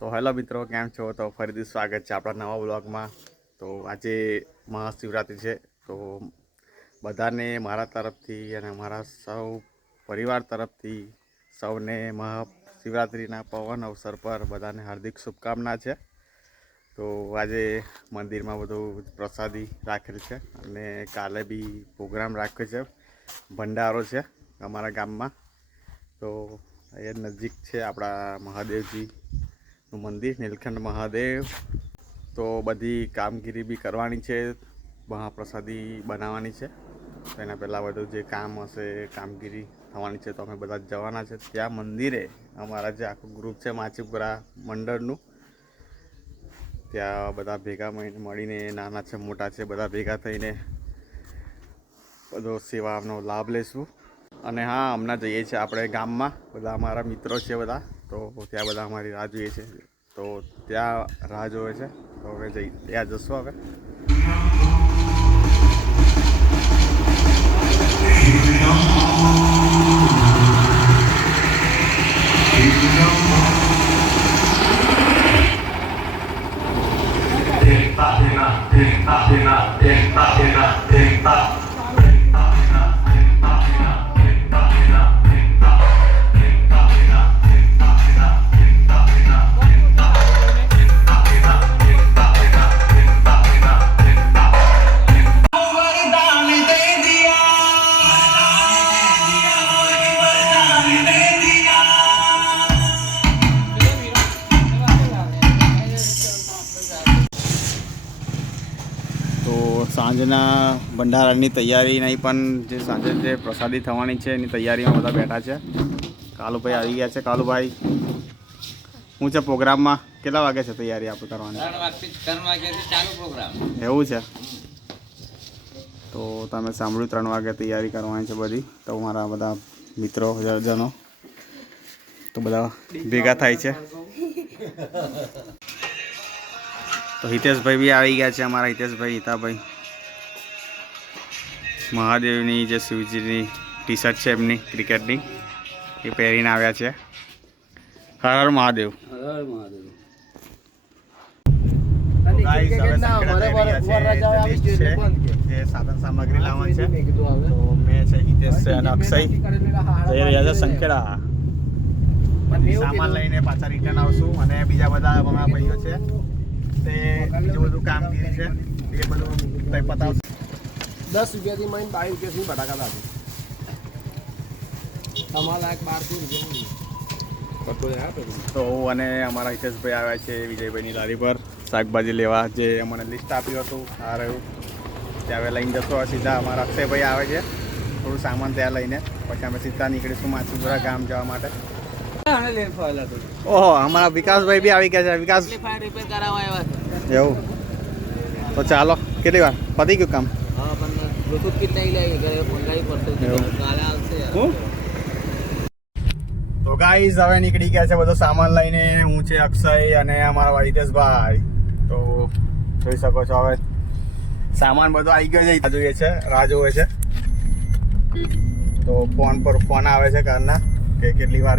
તો હેલો મિત્રો, કેમ છો? તો ફરીથી સ્વાગત છે આપણા નવા વ્લોગમાં. તો આજે મહાશિવરાત્રિ છે, તો બધાને મારા તરફથી અને મારા સૌ પરિવાર તરફથી સૌને મહાશિવરાત્રિના પવન અવસર પર બધાને હાર્દિક શુભકામના છે. તો આજે મંદિરમાં બધું પ્રસાદી રાખેલ છે અને કાલે બી પ્રોગ્રામ રાખ્યો છે, ભંડારો છે અમારા ગામમાં. તો એ નજીક છે આપણા મહાદેવજીનું મંદિર, નીલકંઠ મહાદેવ. તો બધી કામગીરી બી કરવાની છે, મહાપ્રસાદી બનાવવાની છે. તો એના પહેલાં બધું જે કામ હશે કામગીરી થવાની છે, તો અમે બધા જવાના છે ત્યાં મંદિરે. અમારા જે આખું ગ્રુપ છે માછીપુરા મંડળનું, ત્યાં બધા ભેગા મળીને, નાના છે મોટા છે બધા ભેગા થઈને બધો સેવાનો લાભ લઈશું. અને હા, હમણાં જઈએ છીએ આપણે ગામમાં, બધા અમારા મિત્રો છે બધા. તો ત્યાં બધા અમારી રાહ જોઈએ છે, તો ત્યાં રાહ જોવે છે. તો હવે ત્યાં જશું હવે. સાંજના ભંડારાની તૈયારી નહીં, પણ જે સાંજે જે પ્રસાદી થવાની છે એની તૈયારીમાં બધા બેઠા છે. કાલુભાઈ આવી ગયા છે. કાલુભાઈ, શું છે પ્રોગ્રામમાં? કેટલા વાગે છે તૈયારી આપણે કરવાની? 3 વાગ્યાથી ચાલુ પ્રોગ્રામ. એવું છે? તો તમે સાંભળ્યું, 3 વાગે તૈયારી કરવાની છે બધી. તો મારા બધા મિત્રો જનો તો બધા ભેગા થાય છે. તો હિતેશભાઈ બી આવી ગયા છે, અમારા હિતેશભાઈ, હિતાભાઈ. મહાદેવની જે શિવજીની ટી શર્ટ છે એમની ક્રિકેટની, એ પહેરીને આવ્યા છે. હર હર મહાદેવ. હર હર મહાદેવ. સાધન સામગ્રી લાવવાની છે. તો મેં છે, હિતેશ છે અને અક્ષય જઈ રહ્યા છે સંખેડા. સામાન લઈને પાછા રિટર્ન આવશું. અને બીજા બધા અમારા ભાઈઓ છે, તે બીજું બધું કામગીરી છે એ બધું કંઈ પતાવશે. 10 રૂપિયાથી મહિને 22 રૂપિયાથી બટાકા લાગે. તમારા 12 રૂપિયા. તો અને અમારા હિતેશભાઈ આવ્યા છે વિજયભાઈની લારી પર શાકભાજી લેવા, જે અમને લિસ્ટ આપ્યું હતું આ રહ્યું. ત્યાં હવે લઈને જશો સીધા. અમારા અક્ષયભાઈ આવે છે થોડું સામાન ત્યાં લઈને, પછી અમે સીધા નીકળીશું માછીપુરા ગામ જવા માટે. ઓહો, અમારા વિકાસભાઈ બી આવી ગયા છે. વિકાસ એવું? તો ચાલો, કેટલી વાર પતી ગયું કામ? તો ગાઈસ, હવે નીકળી ગયા છે બધો સામાન લઈને. હું છે અક્ષય અને અમારા હિતેશભાઈ. તો જોઈ શકો છો હવે સામાન બધો આવી ગયો છે. જોઈએ છે, રાહ જોવે છે. તો ફોન પર ફોન આવે છે કારના કે કેટલી વાર.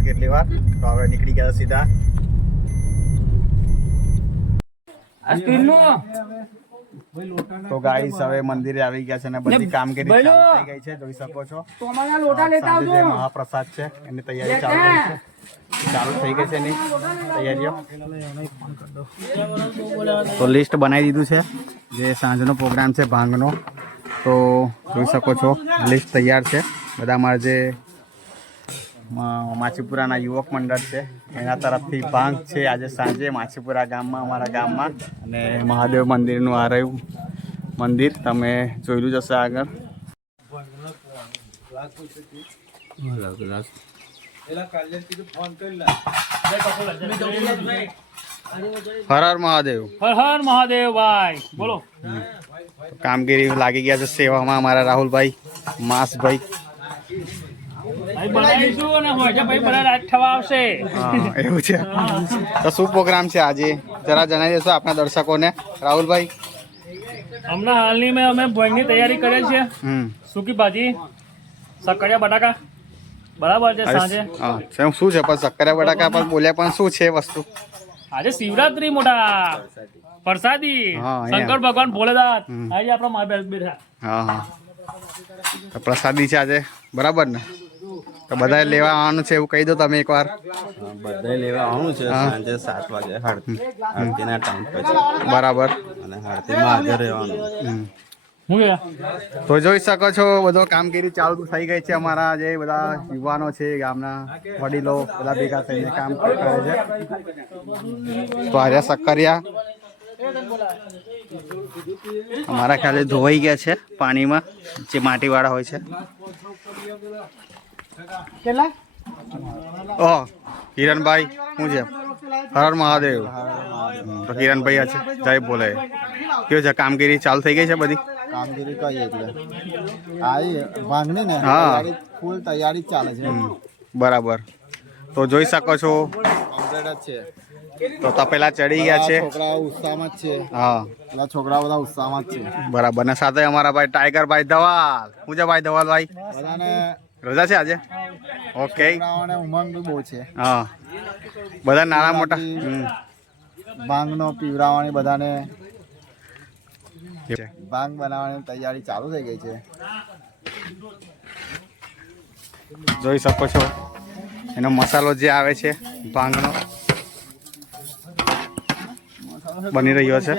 તો હવે નીકળી ગયા સીધા. તો ગાઈસ, હવે મંદિરે આવી ગયા છે અને બધી કામગીરી ચાલુ થઈ ગઈ છે, જોઈ શકો છો. સાંજે જે મહાપ્રસાદ છે એની તૈયારી ચાલુ થઈ ગઈ છે એની તૈયારીઓ. તો લિસ્ટ બનાવી દીધું છે, જે સાંજનો પ્રોગ્રામ છે ભાંગનો. તો જોઈ શકો છો લિસ્ટ તૈયાર છે. બધા અમારા જે માછીપુરાના યુવક મંડળ છે એના તરફથી ભાંગ છે આજે સાંજે માછીપુરા ગામમાં, અમારા ગામમાં. અને મહાદેવ મંદિરનું આ રહ્યું મંદિર, તમે જોયેલું જ હશે આગળ. હર હર મહાદેવ. હર હર મહાદેવ ભાઈ, બોલો. કામગીરી લાગી ગયા છે સેવામાં અમારા રાહુલભાઈ, માસભાઈ. એવું છે? તો શું પ્રોગ્રામ છે આજે, જરા જણાવી દેશો આપણા દર્શકોને, રાહુલભાઈ? હમણાં હાલની મેં અમે ભોજનની તૈયારી કરે છે. સૂકી ભાજી, સક્કરિયા બટાકા, બરાબર છે. સાંજે શું છે પણ સક્કરિયા બટાકા પણ બોલ્યા, પણ શું છે વસ્તુ? આજે શિવરાત્રી મોટા પ્રસાદી હા, અહીંયા. શંકર ભગવાન ભોલેનાથ હમ. આજે આપણા મા બેઠા હા હા તો પ્રસાદી છે આજે બરાબર ને તો બધા લેવા આવવાનું છે એવું કહી દો તમે એકવાર બધા લેવા આવવાનું છે હા. સાંજે 7 વાગે આરતીના ટાઈમ પછી બરાબર અને આરતીમાં હાજર રહેવાનું. હમ. હું કે તો જોઈ શકો છો બધો કામગીરી ચાલુ થઈ ગઈ છે અમારા જે બધા યુવાનો છે ગામના વડીલો બધા ભેગા થઈને કામ કરે છે તો આર્યા સક્કરિયા અમારા ખ્યાલે ધોવાઈ ગયા છે પાણીમાં જે માટીવાળા હોય છે ઓહ કિરણભાઈ શું છે હર હર મહાદેવ તો કિરણભાઈ છે જય બોલે કેવું છે કામગીરી ચાલુ થઈ ગઈ છે બધી કામગીરી કરીએ એટલે આવી ભાંગની ને હા. તૈયારી ફૂલ તૈયારી જ ચાલે છે બરાબર તો જોઈ શકો છો કમ્પ્લીટ જ છે તો તપેલા ચડી ગયા છે છોકરાઓ ઉત્સાહમાં જ છે હા પેલા છોકરાઓ બધા ઉત્સાહમાં જ છે બરાબર ને સાથે અમારા ભાઈ ટાઈગર ભાઈ ધવાલ શું છે ભાઈ ધવાલ ભાઈ બધાને રજા છે આજે ઓકે છોકરાઓને ઉમંગ બી બહુ છે હા બધા નાના મોટા ભાંગનો પીવડાવવાની બધાને ભાંગ બનાવવાની તૈયારી ચાલુ થઈ ગઈ છે જોઈ શકો છો એનો મસાલો જે આવે છે ભાંગનો બની રહ્યો છે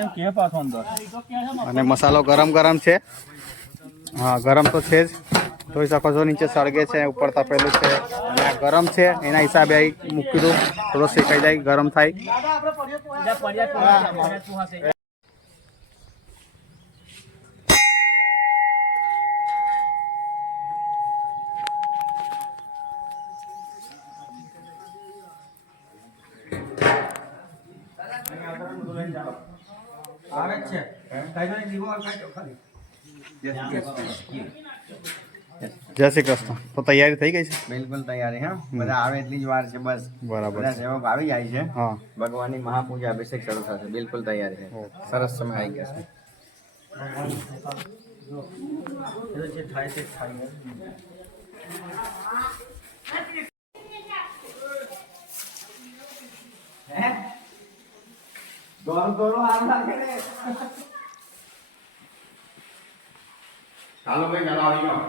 અને મસાલો ગરમ ગરમ છે હા ગરમ તો છે જ જોઈ શકો છો નીચે સળગે છે ઉપર તપેલું છે અને આ ગરમ છે એના હિસાબે અહીં મૂકી દઉં થોડો શેકાઈ જાય ગરમ થાય જય શ્રી કૃષ્ણ તો તૈયારી થઈ ગઈ છે બિલકુલ તૈયારી હા બધા આવે એટલી જ વાર છે બસ બરાબર બધા સેવક આવી જાય છે હા ભગવાનની મહાપૂજા અભિષેક શરૂ થશે બિલકુલ તૈયારી છે સરસ સમય આવી ગયા છે ચાલો ભાઈ ચાલો આવી જાઓ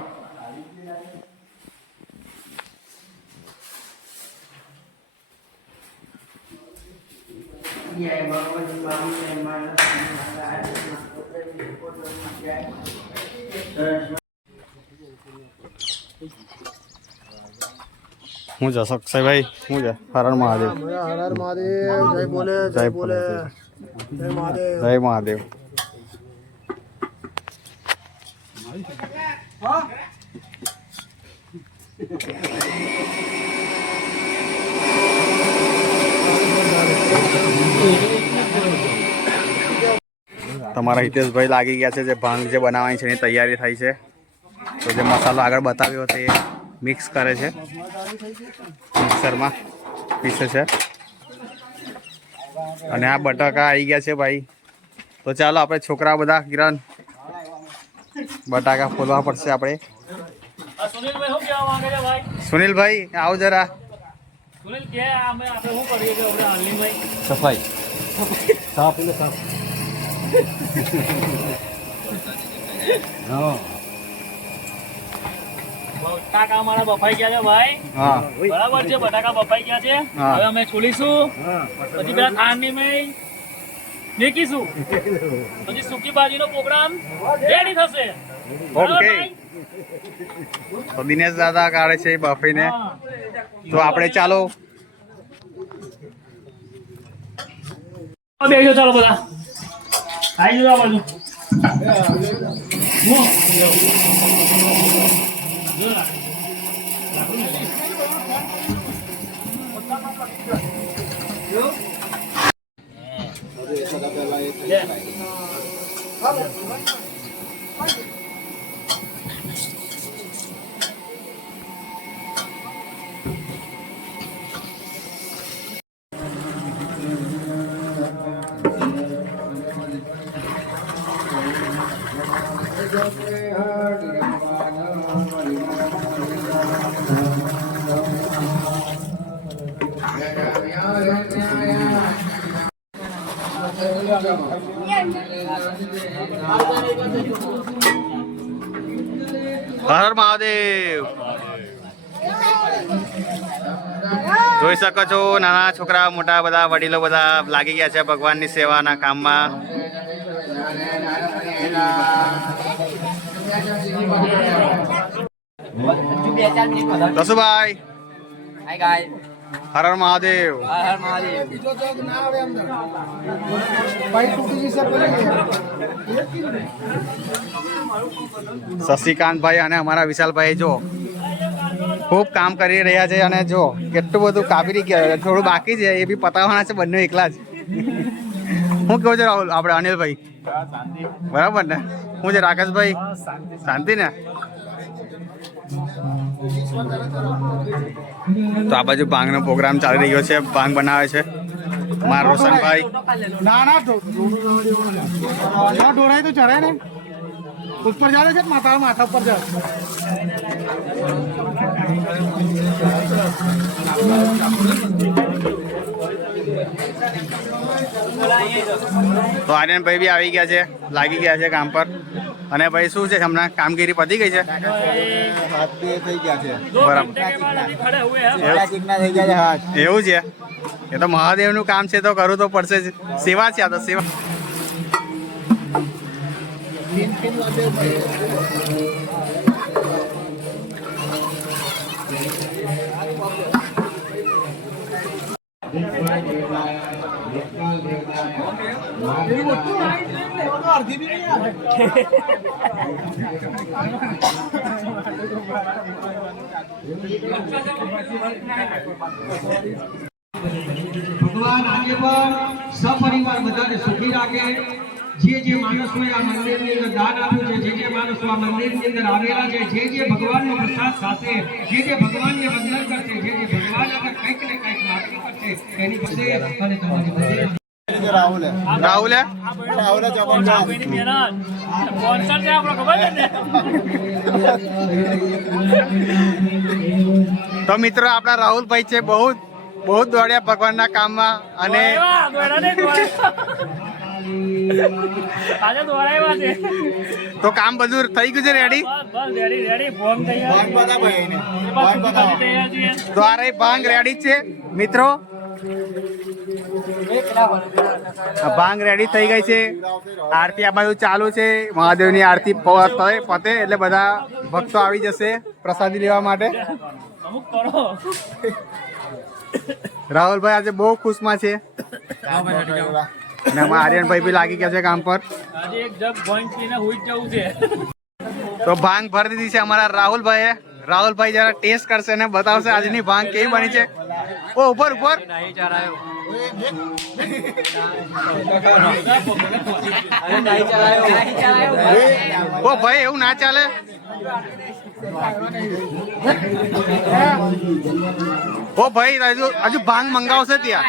હું છે સક્ષયભાઈ હું છે હર હર મહાદેવ હર હર મહાદેવ જય બોલે જય બોલે જય મહાદેવ જય મહાદેવ તમારા હિતેશભાઈ લાગી ગયા છે જે ભાંગ જે બનાવવાની છે એની તૈયારી થઈ છે તો જે મસાલો આગળ બતાવ્યો હતો એ મિક્સ કરે છે મિક્સરમાં પીસે છે અને આ બટાકા આવી ગયા છે ભાઈ તો ચાલો આપણે છોકરા બધા કિરણ બટાકા ફોલવા પડશે આપણે સુનિલભાઈ શું કહેવા માંગે છે ભાઈ સુનિલભાઈ આવો જરા સુનિલ કે આપણે શું કરીએ કે આપણે હાલની ભાઈ સફાઈ સાફ એટલે સાફ બટાકા અમારા બફાઈ ગયા છે ભાઈ હા બરાબર છે બટાકા બફાઈ ગયા છે હા. હવે અમે છોડીશું પછી પેલા ખાંડની મેં મેકીશું પછી સૂકી ભાજીનો પ્રોગ્રામ રેડી થશે બરાબર ઓકે ભાઈ? તો દિનેશ દાદા કાઢે છે બફીને હા. તો આપણે ચાલો બેસજો ચાલો બધા આવી જજો આ બાજુ હું? જો ના. હર હર મહાદેવ. જોઈ શકો છો નાના છોકરા મોટા બધા વડીલો બધા લાગી ગયા છે ભગવાનની સેવાના કામમાં. દસુભાઈ હર હર મહાદેવ. શશિકાંતભાઈ અને અમારા વિશાલભાઈ જો ખૂબ કામ કરી રહ્યા છે અને જો કેટલું બધું કાપી ગયા, થોડું બાકી છે એ બી પતાવવાના છે બંને એકલા જ. હું કહું છું રાહુલ આપણે અનિલભાઈ બરાબર ને? હું છે રાકેશભાઈ શાંતિ ને? તો આ બાજુ ભાંગનો પ્રોગ્રામ ચાલી રહ્યો છે, ભાંગ બનાવે છે મારા રોશનભાઈ. ના ઢોરાય તો ચડાય ને ઉપર ચાલે છે માથા ઉપર ચાલે. તો આર્યનભાઈ બી આવી ગયા છે, લાગી ગયા છે કામ પર. અને ભાઈ શું છે હમણાં કામગીરી પતી ગઈ છે? થઈ ગયા છે બરાબર, એવું છે? એ તો મહાદેવનું કામ છે તો કરવું તો પડશે જ. સેવા છે આ તો સેવા. ભગવાન આજે પણ સપરિવાર બધાને સુખી રાખે. જે માણસોએ આ મંદિરની અંદર દાન આપ્યું છે, જે માણસો આ મંદિરની અંદર આવેલા છે, જે ભગવાનનો પ્રસાદ ખાશે, જે ભગવાનને વંદન કરશે, જે ભગવાન આગળ કંઈક ને કંઈક માગણી કરશે, એની પાસે અને તમારી પાસે રાહુલ રાહુલ તો મિત્રો આપણા રાહુલભાઈ છે, બહુ દોડ્યા ભગવાનના કામમાં. અને તો કામ બધું થઈ ગયું છે રેડી? તો આ રહી ભાંગ રેડી છે મિત્રો. ભાંગ રેડી થઈ ગઈ છે. આરતી આ બાજુ ચાલુ છે. મહાદેવની આરતી પતે એટલે બધા ભક્તો આવી જશે પ્રસાદી લેવા માટે. રાહુલભાઈ આજે બહુ ખુશમાં છે. અને આમાં આર્યનભાઈ બી લાગી ગયા છે કામ પર. તો ભાંગ ભરી દીધી છે અમારા રાહુલભાઈએ. રાહુલભાઈ જરા ટેસ્ટ કરશે અને બતાવશે આજની ભાંગ કેવી બની છે. ઓ ઉપર ઉપર ઓ ભાઈ એવું ના ચાલે. ઓ ભાઈ હજુ ભાંગ મંગાવશે ત્યાં.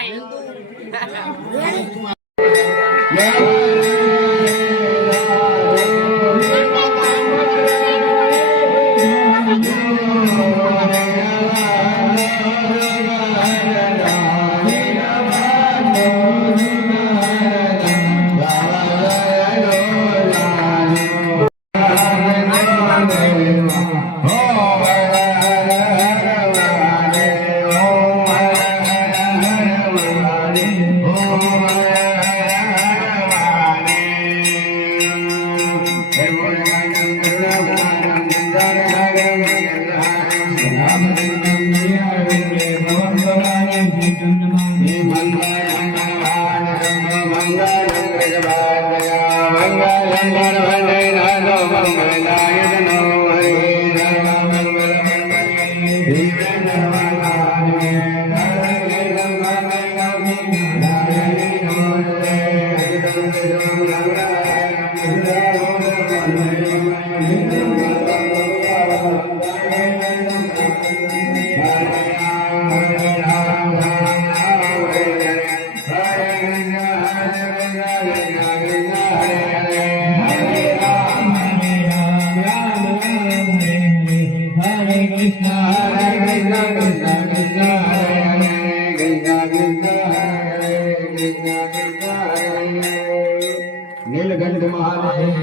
નીલકંઠ મહાદેવ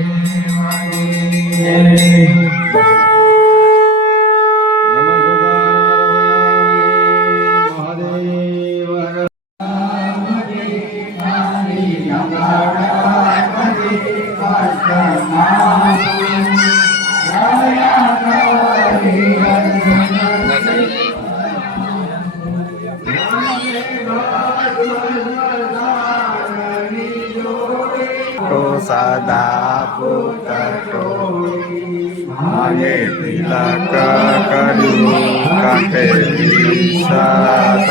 તો સદા પુતકો માગે તિલક કર્યું કાંઠે વિષાદ.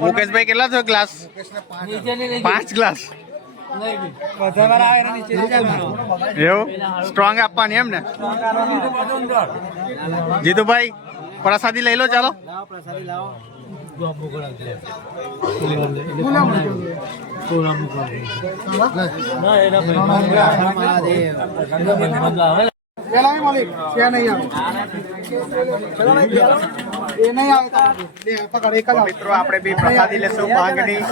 મુકેશભાઈ કેટલા થયો ગ્લાસ? 5 ગ્લાસ. એવું સ્ટ્રોંગ આપવાની એમ ને? જીતુભાઈ પ્રસાદી લઈ લો, ચાલો. મિત્રો આપણે બી પ્રસાદી લેશું ભાંગની.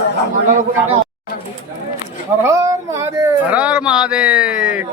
હર હર મહાદેવ, હર હર મહાદેવ.